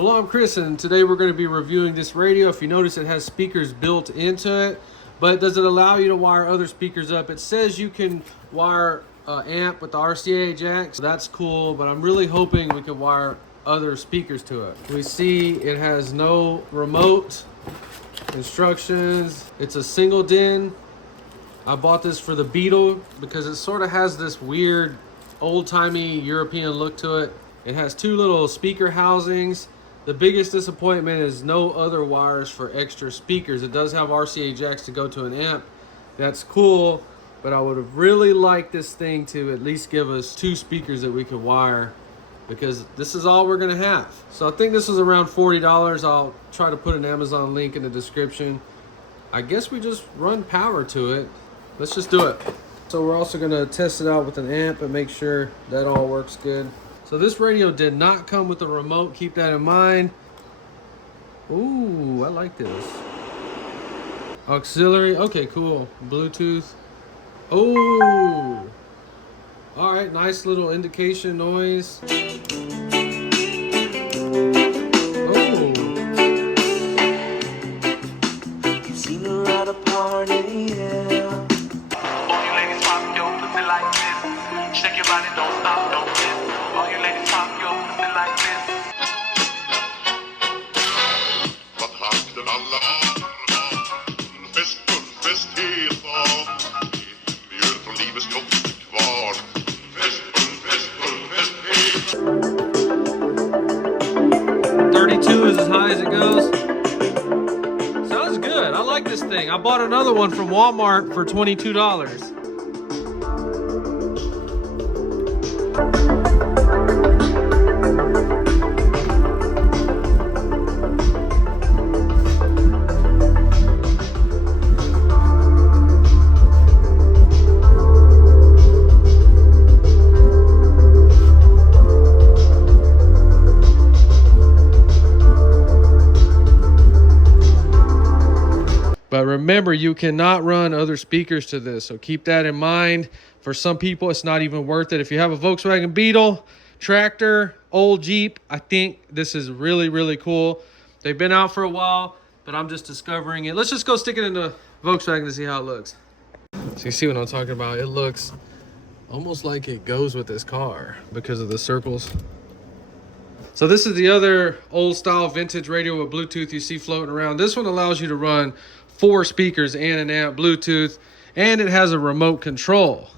Hello, I'm Chris, and today we're going to be reviewing this radio. If you notice, it has speakers built into it, but does it allow you to wire other speakers up? It says you can wire amp with the RCA jack, so that's cool, but I'm really hoping we can wire other speakers to it. We see it has no remote, instructions. It's a single DIN. I bought this for the Beetle because it sort of has this weird old-timey European look to it. It has two little speaker housings. The biggest disappointment is no other wires for extra speakers. It does have RCA jacks to go to an amp. That's cool, but I would have really liked this thing to at least give us two speakers that we could wire, because this is all we're gonna have. So I think this is around $40. I'll try to put an Amazon link in the description. I guess we just run power to it. Let's just do it. So we're also gonna test it out with an amp and make sure that all works good. So this radio did not come with a remote, keep that in mind. Ooh, I like this. Auxiliary, okay, cool. Bluetooth. Oh, all right, nice little indication noise. Oh. You've seen her at a party, yeah. All you ladies pop your pussy like this. Shake your body, don't stop, don't miss. All you ladies pop your pussy like this. Vad hakten alla andra fest het var. Mjöl från livets topp kvar. Fest het. 32 is as high as it goes. Sounds good. I like this thing. I bought another one from Walmart for $22. But remember, you cannot run other speakers to this, so keep that in mind. For some people, it's not even worth it. If you have a Volkswagen Beetle, tractor, old Jeep, I think this is really, really cool. They've been out for a while, but I'm just discovering it. Let's just go stick it in the Volkswagen to see how it looks. So you see what I'm talking about? It looks almost like it goes with this car because of the circles. So this is the other old style vintage radio with Bluetooth you see floating around. This one allows you to run 4 speakers and an amp Bluetooth, and it has a remote control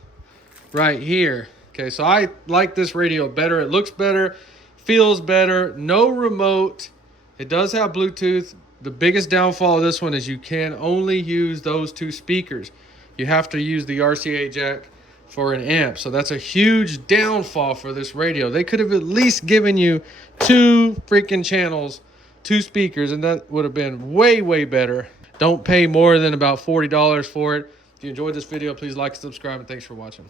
right here. Okay, so I like this radio better. It looks better, feels better, no remote. It does have Bluetooth. The biggest downfall of this one is you can only use those 2 speakers. You have to use the RCA jack for an amp. So that's a huge downfall for this radio. They could have at least given you 2 freaking channels, 2 speakers, and that would have been way, way better. Don't pay more than about $40 for it. If you enjoyed this video, please like and subscribe, and thanks for watching.